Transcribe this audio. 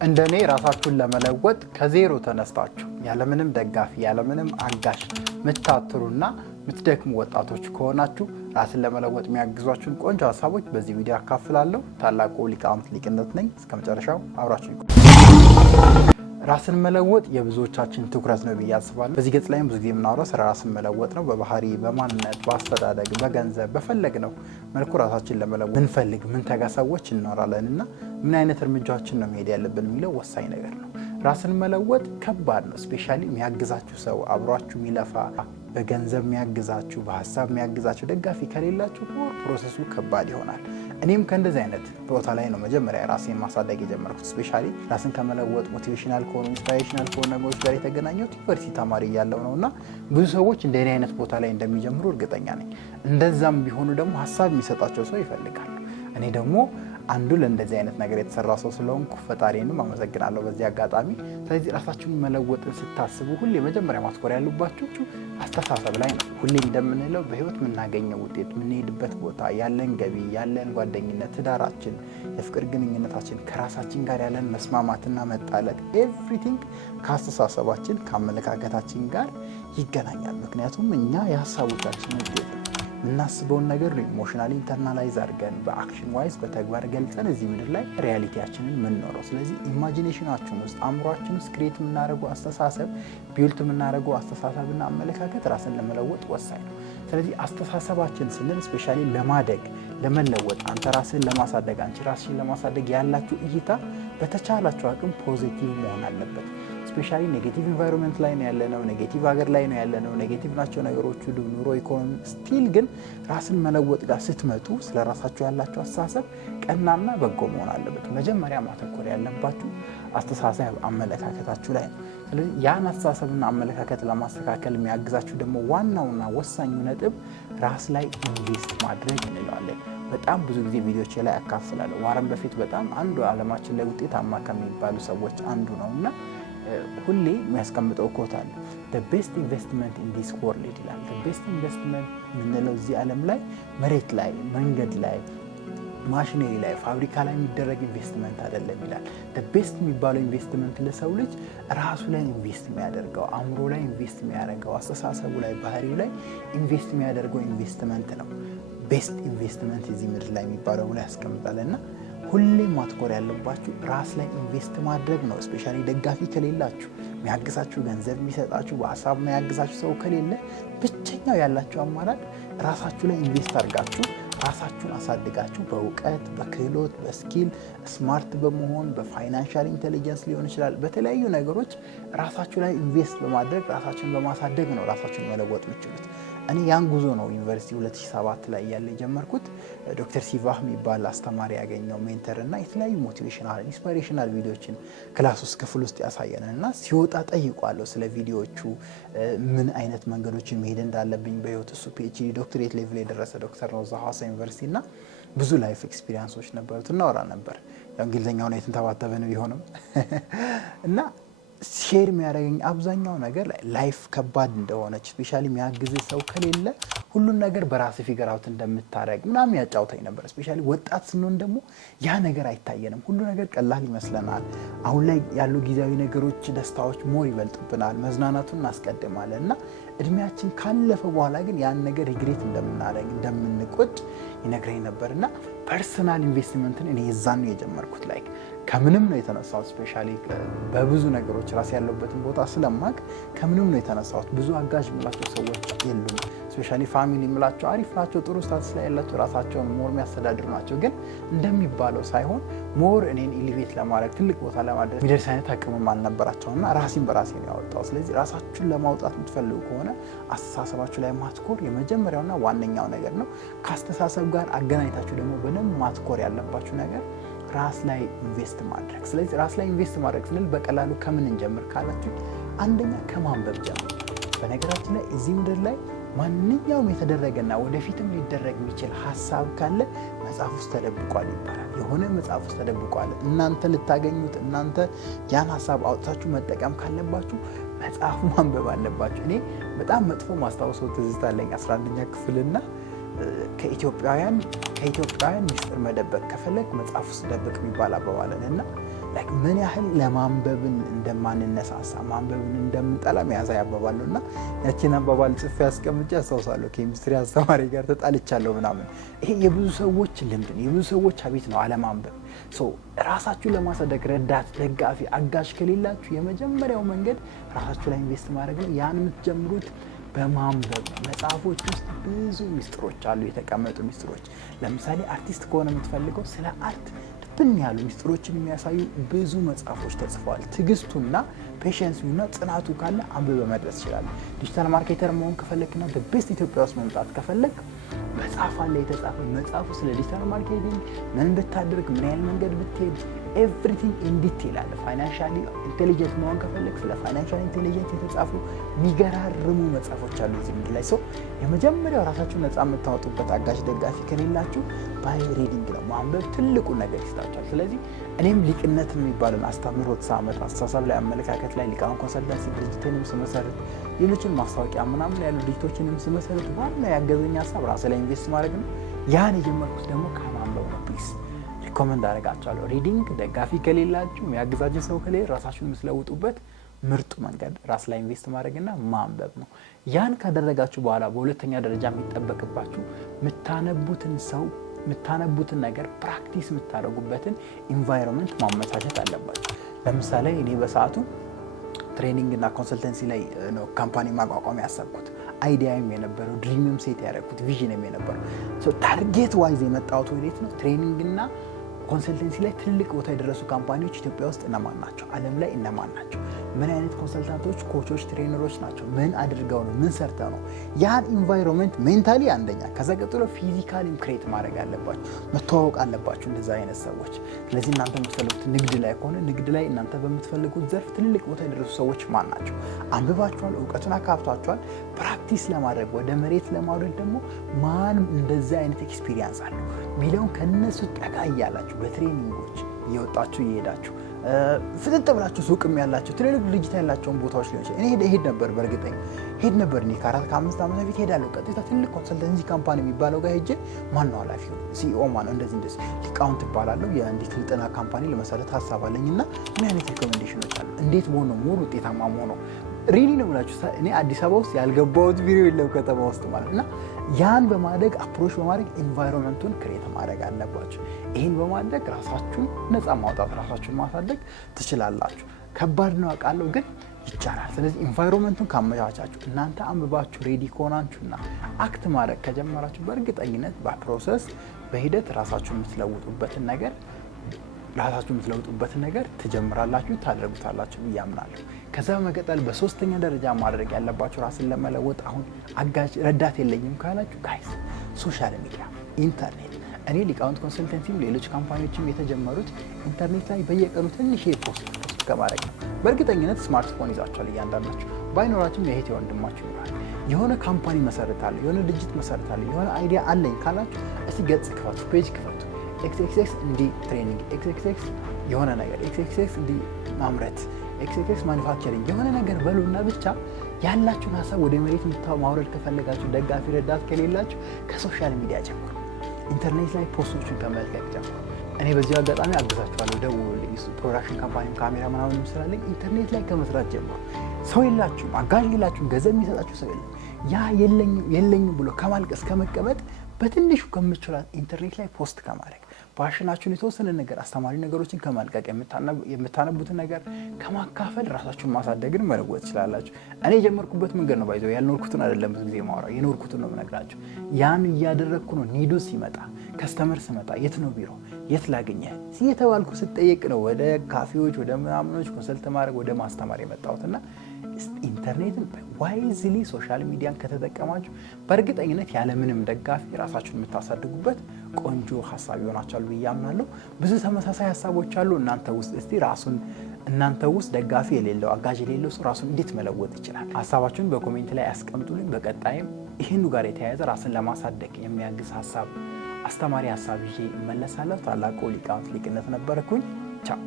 እንደኔ ራሳችሁን ለመለወጥ ከዜሮ ተነስታችሁ ያለምንም ደጋፊ ያለምንም አጋሽ ምታትሩና ምትደክሙ ወጣቶች ከሆናችሁ ራስን ለመለወጥ የሚያግዟችሁን ቆንጆ ሀሳቦች በዚህ ቪዲዮ አካፍላለሁ። ታላቁ ሊቃውንት ሊቅነት ነኝ። እስከመጨረሻው አብራችሁ ይቆዩ። ራስን መለወጥ የብዙዎቻችን ትኩረት ነው ብዬ አስባለሁ። በዚህ ገጽ ላይም ብዙ ጊዜ የምናወራው ስለ ራስን መለወጥ ነው። በባህሪ፣ በማንነት፣ በአስተዳደግ፣ በገንዘብ በፈለግነው መልኩ ራሳችን ለመለወጥ ምንፈልግ ምንተጋ ሰዎች እንኖራለን እና ምን አይነት እርምጃዎችን ነው መሄድ ያለብን የሚለው ወሳኝ ነገር ነው። ራስን መለወጥ ከባድ ነው። ስፔሻሊ የሚያግዛችሁ ሰው አብሯችሁ የሚለፋ በገንዘብ የሚያግዛችሁ በሀሳብ የሚያግዛችሁ ደጋፊ ከሌላችሁ ፕሮሰሱ ከባድ ይሆናል። እኔም ከእንደዚህ አይነት ቦታ ላይ ነው መጀመሪያ ራሴን ማሳደግ የጀመርኩት። ስፔሻሊ ራስን ከመለወጥ ሞቲቬሽናል ከሆኑ ኢንስፓይሬሽናል ከሆኑ ነገሮች ጋር የተገናኘሁት ዩኒቨርሲቲ ተማሪ እያለሁ ነው እና ብዙ ሰዎች እንደኔ አይነት ቦታ ላይ እንደሚጀምሩ እርግጠኛ ነኝ። እንደዛም ቢሆኑ ደግሞ ሀሳብ የሚሰጣቸው ሰው ይፈልጋሉ። እኔ ደግሞ አንዱ ለእንደዚህ አይነት ነገር የተሰራ ሰው ስለሆንኩ ፈጣሪንም አመሰግናለሁ በዚህ አጋጣሚ። ስለዚህ ራሳችሁን መለወጥን ስታስቡ ሁሌ መጀመሪያ ማትኮር ያሉባችሁ አስተሳሰብ ላይ ነው። ሁሌ እንደምንለው በህይወት የምናገኘው ውጤት፣ የምንሄድበት ቦታ፣ ያለን ገቢ፣ ያለን ጓደኝነት፣ ትዳራችን፣ የፍቅር ግንኙነታችን፣ ከራሳችን ጋር ያለን መስማማትና መጣለቅ ኤቭሪቲንግ ከአስተሳሰባችን ከአመለካከታችን ጋር ይገናኛል። ምክንያቱም እኛ የሀሳቦቻችን ውጤት ነው። የምናስበውን ነገር ነው ኢሞሽናሊ ኢንተርናላይዝ አድርገን በአክሽን ዋይዝ በተግባር ገልጸን እዚህ ምድር ላይ ሪያሊቲያችንን የምንኖረው። ስለዚህ ኢማጂኔሽናችን ውስጥ አእምሯችን ውስጥ ክሬት የምናደርገው አስተሳሰብ ቢልት የምናደርገው አስተሳሰብና አመለካከት ራስን ለመለወጥ ወሳኝ ነው። ስለዚህ አስተሳሰባችን ስንል ስፔሻሊ ለማደግ ለመለወጥ፣ አንተ ራስን ለማሳደግ አንቺ ራስሽን ለማሳደግ ያላችሁ እይታ በተቻላችሁ አቅም ፖዚቲቭ መሆን አለበት። ስፔሻሊ ኔጌቲቭ ኢንቫይሮንመንት ላይ ነው ያለነው፣ ኔጌቲቭ ሀገር ላይ ነው ያለነው፣ ኔጌቲቭ ናቸው ነገሮች ሁሉ፣ ኑሮ፣ ኢኮኖሚ። ስቲል ግን ራስን መለወጥ ጋር ስትመጡ ስለ ራሳችሁ ያላችሁ አስተሳሰብ ቀናና በጎ መሆን አለበት። መጀመሪያ ማተኮር ያለባችሁ አስተሳሰብ አመለካከታችሁ ላይ ነው። ስለዚህ ያን አስተሳሰብና አመለካከት ለማስተካከል የሚያግዛችሁ ደግሞ ዋናውና ወሳኙ ነጥብ ራስ ላይ ኢንቨስት ማድረግ እንለዋለን። በጣም ብዙ ጊዜ ቪዲዮች ላይ ያካፍላለሁ። ዋረን በፊት በጣም አንዱ ዓለማችን ላይ ውጤታማ ከሚባሉ ሰዎች አንዱ ነው እና ሁሌ የሚያስቀምጠው ኮት አለ። the best investment in this world ይላል። the best investment የምንለው እዚህ ዓለም ላይ መሬት ላይ፣ መንገድ ላይ፣ ማሽነሪ ላይ፣ ፋብሪካ ላይ የሚደረግ ኢንቨስትመንት አይደለም ይላል። the best የሚባለው ኢንቨስትመንት ለሰው ልጅ ራሱ ላይ ኢንቨስት የሚያደርገው፣ አእምሮ ላይ ኢንቨስት የሚያደርገው፣ አስተሳሰቡ ላይ፣ ባህሪው ላይ ኢንቨስት የሚያደርገው ኢንቨስትመንት ነው ቤስት ኢንቨስትመንት እዚህ ምድር ላይ የሚባለው ላይ ያስቀምጣልና ሁሌም ማትኮር ያለባችሁ ራስ ላይ ኢንቨስት ማድረግ ነው። ስፔሻሊ ደጋፊ ከሌላችሁ፣ የሚያግዛችሁ ገንዘብ የሚሰጣችሁ በሀሳብ የሚያግዛችሁ ሰው ከሌለ ብቸኛው ያላችሁ አማራጭ ራሳችሁ ላይ ኢንቨስት አድርጋችሁ ራሳችሁን አሳድጋችሁ በእውቀት፣ በክህሎት፣ በስኪል ስማርት በመሆን በፋይናንሻል ኢንቴሊጀንስ ሊሆን ይችላል። በተለያዩ ነገሮች ራሳችሁ ላይ ኢንቨስት በማድረግ ራሳችሁን በማሳደግ ነው ራሳችሁን መለወጥ የምትችሉት። እኔ ያን ጉዞ ነው ዩኒቨርሲቲ 2007 ላይ ያለ የጀመርኩት። ዶክተር ሲቫህ የሚባል አስተማሪ ያገኘው ሜንተር እና የተለያዩ ሞቲቬሽናል ኢንስፓይሬሽናል ቪዲዮዎችን ክላስ ውስጥ ክፍል ውስጥ ያሳየንን እና ሲወጣ ጠይቋለሁ ስለ ቪዲዮዎቹ ምን አይነት መንገዶችን መሄድ እንዳለብኝ በህይወት። እሱ ፒኤችዲ ዶክተሬት ሌቭል የደረሰ ዶክተር ነው እዛ ሐዋሳ ዩኒቨርሲቲ እና ብዙ ላይፍ ኤክስፒሪየንሶች ነበሩት። እናወራ ነበር። እንግሊዝኛው ነው የተንተባተበ ነው ቢሆንም እና ሼር የሚያደርገኝ አብዛኛው ነገር ላይፍ ከባድ እንደሆነች ስፔሻሊ የሚያግዝ ሰው ከሌለ ሁሉን ነገር በራስ ፊገር አውት እንደምታደርግ ምናምን ያጫውተኝ ነበር። ስፔሻሊ ወጣት ስንሆን ደግሞ ያ ነገር አይታየንም። ሁሉ ነገር ቀላል ይመስለናል። አሁን ላይ ያሉ ጊዜያዊ ነገሮች፣ ደስታዎች ሞር ይበልጡብናል። መዝናናቱን እናስቀድማለን እና እድሜያችን ካለፈ በኋላ ግን ያን ነገር ሪግሬት እንደምናደርግ እንደምንቆጭ ይነግረኝ ነበር እና ፐርሰናል ኢንቨስትመንትን እኔ የዛን ነው የጀመርኩት። ላይክ ከምንም ነው የተነሳሁት። ስፔሻሊ በብዙ ነገሮች ራስ ያለበትን ቦታ ስለማቅ ከምንም ነው የተነሳሁት። ብዙ አጋዥ የምላቸው ሰዎች የሉም። ስፔሻሊ ፋሚሊ የምላቸው አሪፍ ናቸው፣ ጥሩ ስታትስ ላይ ያላቸው፣ ራሳቸውን ሞር የሚያስተዳድሩ ናቸው። ግን እንደሚባለው ሳይሆን ሞር እኔን ኢሊቬት ለማድረግ ትልቅ ቦታ ለማድረስ የሚደርስ አይነት አቅምም አልነበራቸውና ራሴን በራሴ ነው ያወጣው። ስለዚህ ራሳችሁን ለማውጣት የምትፈልጉ ከሆነ አስተሳሰባችሁ ላይ ማትኮር የመጀመሪያውና ዋነኛው ነገር ነው። ከአስተሳሰብ ጋር አገናኝታችሁ ደግሞ በደንብ ማትኮር ያለባችሁ ነገር ራስ ላይ ኢንቨስት ማድረግ። ስለዚህ ራስ ላይ ኢንቨስት ማድረግ ስንል በቀላሉ ከምን እንጀምር ካላችሁ፣ አንደኛ ከማንበብ ጀምር። በነገራችን ላይ እዚህ ምድር ላይ ማንኛውም የተደረገና ወደፊትም ሊደረግ የሚችል ሀሳብ ካለ መጽሐፍ ውስጥ ተደብቋል ይባላል። የሆነ መጽሐፍ ውስጥ ተደብቋል። እናንተ ልታገኙት፣ እናንተ ያን ሀሳብ አውጥታችሁ መጠቀም ካለባችሁ መጽሐፉ ማንበብ አለባችሁ። እኔ በጣም መጥፎ ማስታወሰው ትዝታ አለኝ 11ኛ ክፍልና ከኢትዮጵያውያን ሚስጥር መደበቅ ከፈለግ መጽሐፍ ውስጥ ደብቅ የሚባል አባባለን እና ላይክ ምን ያህል ለማንበብን እንደማንነሳሳ ማንበብን እንደምንጠላ ያሳይ አባባል ነውና ያቺን አባባል ጽፌ አስቀምጬ አስታውሳለሁ። ኬሚስትሪ አስተማሪ ጋር ተጣልቻለሁ ምናምን። ይሄ የብዙ ሰዎች ልምድ ነው፣ የብዙ ሰዎች ሀቢት ነው አለማንበብ። ራሳችሁን ለማሳደግ ረዳት፣ ደጋፊ፣ አጋዥ ከሌላችሁ የመጀመሪያው መንገድ ራሳችሁ ላይ ኢንቨስት ማድረግ ነው። ያን የምትጀምሩት በማንበብ መጽሐፎች ውስጥ ብዙ ሚስጥሮች አሉ፣ የተቀመጡ ሚስጥሮች። ለምሳሌ አርቲስት ከሆነ የምትፈልገው ስለ አርት ብን ያሉ ሚስጥሮችን የሚያሳዩ ብዙ መጽሐፎች ተጽፈዋል። ትዕግስቱና ፔሸንሱና ጽናቱ ካለ አንብበ መድረስ ይችላል። ዲጂታል ማርኬተር መሆን ከፈለግና ቤስት ኢትዮጵያ ውስጥ መምጣት ከፈለግ መጽሐፍ አለ የተጻፈ። መጽሐፉ ስለ ዲጂታል ማርኬቲንግ ምን ብታደርግ ምን ያህል መንገድ ብትሄድ ኤቭሪቲንግ ኢን ዲቴል አለ። ፋይናንሻሊ ኢንቴሊጀንት መሆን ከፈለግ ስለ ፋይናንሻል ኢንቴሊጀንስ የተጻፉ የሚገራርሙ መጽሐፎች አሉ እዚህ ላይ። የመጀመሪያው ራሳችሁ ነፃ የምታወጡበት አጋዥ ደጋፊ ከሌላችሁ ባይ ሪዲንግ ነው። ማንበብ ትልቁ ነገር ይስጣችኋል። ስለዚህ እኔም ሊቅነት የሚባልን አስተምህሮት ሳመጣ አስተሳሰብ ላይ አመለካከት ላይ ሊቃን ኮንሰልታንሲ ድርጅትንም ስመሰርት ሌሎችን ማስታወቂያ ምናምን ያሉ ድርጅቶችንም ስመሰርት ዋና ያገዘኝ ሀሳብ ራስ ላይ ኢንቨስት ማድረግ ነው። ያን የጀመርኩት ደግሞ ከማንበብ ነው። ፕሊስ ሪኮመንድ አደርጋችኋለሁ። ሪዲንግ ደጋፊ ከሌላችሁ የሚያግዛችሁ ሰው ከሌለ ራሳችሁን የምትለውጡበት ምርጡ መንገድ ራስ ላይ ኢንቨስት ማድረግና ማንበብ ነው። ያን ካደረጋችሁ በኋላ በሁለተኛ ደረጃ የሚጠበቅባችሁ የምታነቡትን ነገር ፕራክቲስ የምታደርጉበትን ኢንቫይሮንመንት ማመቻቸት አለባችሁ። ለምሳሌ እኔ በሰዓቱ ትሬኒንግ እና ኮንሰልተንሲ ላይ ነው ካምፓኒ ማቋቋም ያሰብኩት። አይዲያም የነበረው ድሪምም ሴት ያደረኩት ቪዥንም የነበረው ታርጌት ዋይዝ የመጣሁት ወዴት ነው? ትሬኒንግ እና ኮንሰልተንሲ ላይ ትልቅ ቦታ የደረሱ ካምፓኒዎች ኢትዮጵያ ውስጥ እነማን ናቸው? ዓለም ላይ እነማን ናቸው? ምን አይነት ኮንሰልታንቶች፣ ኮቾች፣ ትሬነሮች ናቸው? ምን አድርገው ነው? ምን ሰርተው ነው? ያን ኢንቫይሮንመንት ሜንታሊ አንደኛ፣ ከዛ ቀጥሎ ፊዚካሊ ክሬት ማድረግ አለባችሁ፣ መተዋወቅ አለባችሁ እንደዛ አይነት ሰዎች። ስለዚህ እናንተ የምትፈልጉት ንግድ ላይ ከሆነ ንግድ ላይ እናንተ በምትፈልጉት ዘርፍ ትልቅ ቦታ የደረሱ ሰዎች ማን ናቸው? አንብባችኋል፣ እውቀቱን አካብታችኋል። ፕራክቲስ ለማድረግ ወደ መሬት ለማውረድ ደግሞ ማን እንደዛ አይነት ኤክስፒሪየንስ አለው ሚሊዮን ከነሱ ጠጋ እያላችሁ በትሬኒንጎች እየወጣችሁ እየሄዳችሁ ፍጥጥ ብላችሁ ሱቅም ያላችሁ ትልልቅ ድርጅት ያላቸውን ቦታዎች ሊሆን ይችላል። እኔ ሄድ ነበር፣ በእርግጠኛ ሄድ ነበር። እኔ ከ4-5 ዓመት በፊት ሄዳለሁ። ቀጥታ ትልቅ ኮንሰልተንሲ ካምፓኒ የሚባለው ጋር ሄጄ ማን ነው ኃላፊው ሲኢኦ ማን ነው እንደዚህ ሊቃውንት እባላለሁ የአንዲት ስልጠና ካምፓኒ ለመሰረት ሀሳብ አለኝና ምን አይነት ሪኮሜንዴሽኖች አሉ እንዴት መሆን ነው ሙሉ ውጤታማ መሆን ነው ሪሊ ነው ብላችሁ እኔ አዲስ አበባ ውስጥ ያልገባሁት ቪዲዮ የለም ከተማ ውስጥ ማለት እና ያን በማድረግ አፕሮች በማድረግ ኢንቫይሮንመንቱን ክሬት ማድረግ አለባችሁ። ይህን በማድረግ ራሳችሁን ነፃ ማውጣት ራሳችሁን ማሳደግ ትችላላችሁ። ከባድ ነው አውቃለሁ፣ ግን ይቻላል። ስለዚህ ኢንቫይሮንመንቱን ካመቻቻችሁ እናንተ አንብባችሁ ሬዲ ከሆናችሁና አክት ማድረግ ከጀመራችሁ በእርግጠኝነት በፕሮሰስ በሂደት ራሳችሁን የምትለውጡበትን ነገር ትጀምራላችሁ፣ ታደርጉታላችሁ ብዬ አምናለሁ። ከዛ በመቀጠል በሶስተኛ ደረጃ ማድረግ ያለባችሁ ራስን ለመለወጥ አሁን አጋዥ ረዳት የለኝም ካላችሁ ጋይስ ሶሻል ሚዲያ ኢንተርኔት። እኔ ሊቃውንት ኮንሰልተንሲም ሌሎች ካምፓኒዎችም የተጀመሩት ኢንተርኔት ላይ በየቀኑ ትንሽ ፖስት ከማድረግ ነው። በእርግጠኝነት ስማርትፎን ይዛችኋል እያንዳንዳችሁ። ባይኖራችሁም የእህት ወንድማችሁ ይኖራል። የሆነ ካምፓኒ መሰረታለሁ፣ የሆነ ድርጅት መሰረታለሁ፣ የሆነ አይዲያ አለኝ ካላችሁ እስቲ ገጽ ክፈቱ፣ ፔጅ ክፈቱ። ኤክስኤክስ እንዲህ ትሬኒንግ፣ ኤክስኤክስ የሆነ ነገር፣ ኤክስኤክስ እንዲህ ማምረት፣ ኤክስኤክስ ማኒፋክቸሪንግ የሆነ ነገር በሉና ብቻ ያላችሁን ሀሳብ ወደ መሬት ማውረድ ከፈለጋችሁ ደጋፊ ረዳት ከሌላችሁ ከሶሻል ሚዲያ ጀምሩ። ኢንተርኔት ላይ ፖስቶችን ከመልቀቅ ጀምሩ። እኔ በዚህ አጋጣሚ አግዛችኋለሁ። ደውሉልኝ። ፕሮዳክሽን ካምፓኒ ካሜራ ምናምን ስላለኝ ኢንተርኔት ላይ ከመስራት ጀምሩ። ሰው የላችሁም፣ አጋዥ የላችሁም፣ ገንዘብ የሚሰጣችሁ ሰው የለም። ያ የለኝም ብሎ ከማልቀስ ከመቀመጥ በትንሹ ከምትችሏት ኢንተርኔት ላይ ፖስት ከማድረግ ፓሽናችሁን የተወሰነ ነገር አስተማሪ ነገሮችን ከማልቀቅ የምታነቡትን ነገር ከማካፈል ራሳችሁን ማሳደግን መለወጥ ትችላላችሁ። እኔ የጀመርኩበት መንገድ ነው። ባይዘው ያልኖርኩትን አይደለም፣ ብዙ ጊዜ ማውራ የኖርኩትን ነው የምነግራችሁ። ያን እያደረግኩ ነው። ኒዱ ሲመጣ ከስተመር ሲመጣ የት ነው ቢሮ የት ላገኘ የተባልኩ ስጠየቅ ነው ወደ ካፌዎች ወደ ምናምኖች ኮንሰልት ማድረግ ወደ ማስተማር የመጣሁትና ኢንተርኔትን ዋይዝሊ ሶሻል ሚዲያን ከተጠቀማችሁ በእርግጠኝነት ያለምንም ደጋፊ ራሳችሁን የምታሳድጉበት ቆንጆ ሀሳብ ይሆናችኋል ብዬ አምናለሁ። ብዙ ተመሳሳይ ሀሳቦች አሉ እናንተ ውስጥ። እስቲ እናንተ ውስጥ ደጋፊ የሌለው አጋዥ የሌለው ሰው ራሱን እንዴት መለወጥ ይችላል? ሀሳባችሁን በኮሜንት ላይ ያስቀምጡልኝ። በቀጣይም ይህኑ ጋር የተያያዘ ራስን ለማሳደግ የሚያግዝ ሀሳብ አስተማሪ ሀሳብ ይዤ እመለሳለሁ። ታላቁ ሊቃውንት ሊቅነት ነበርኩኝ። ቻው።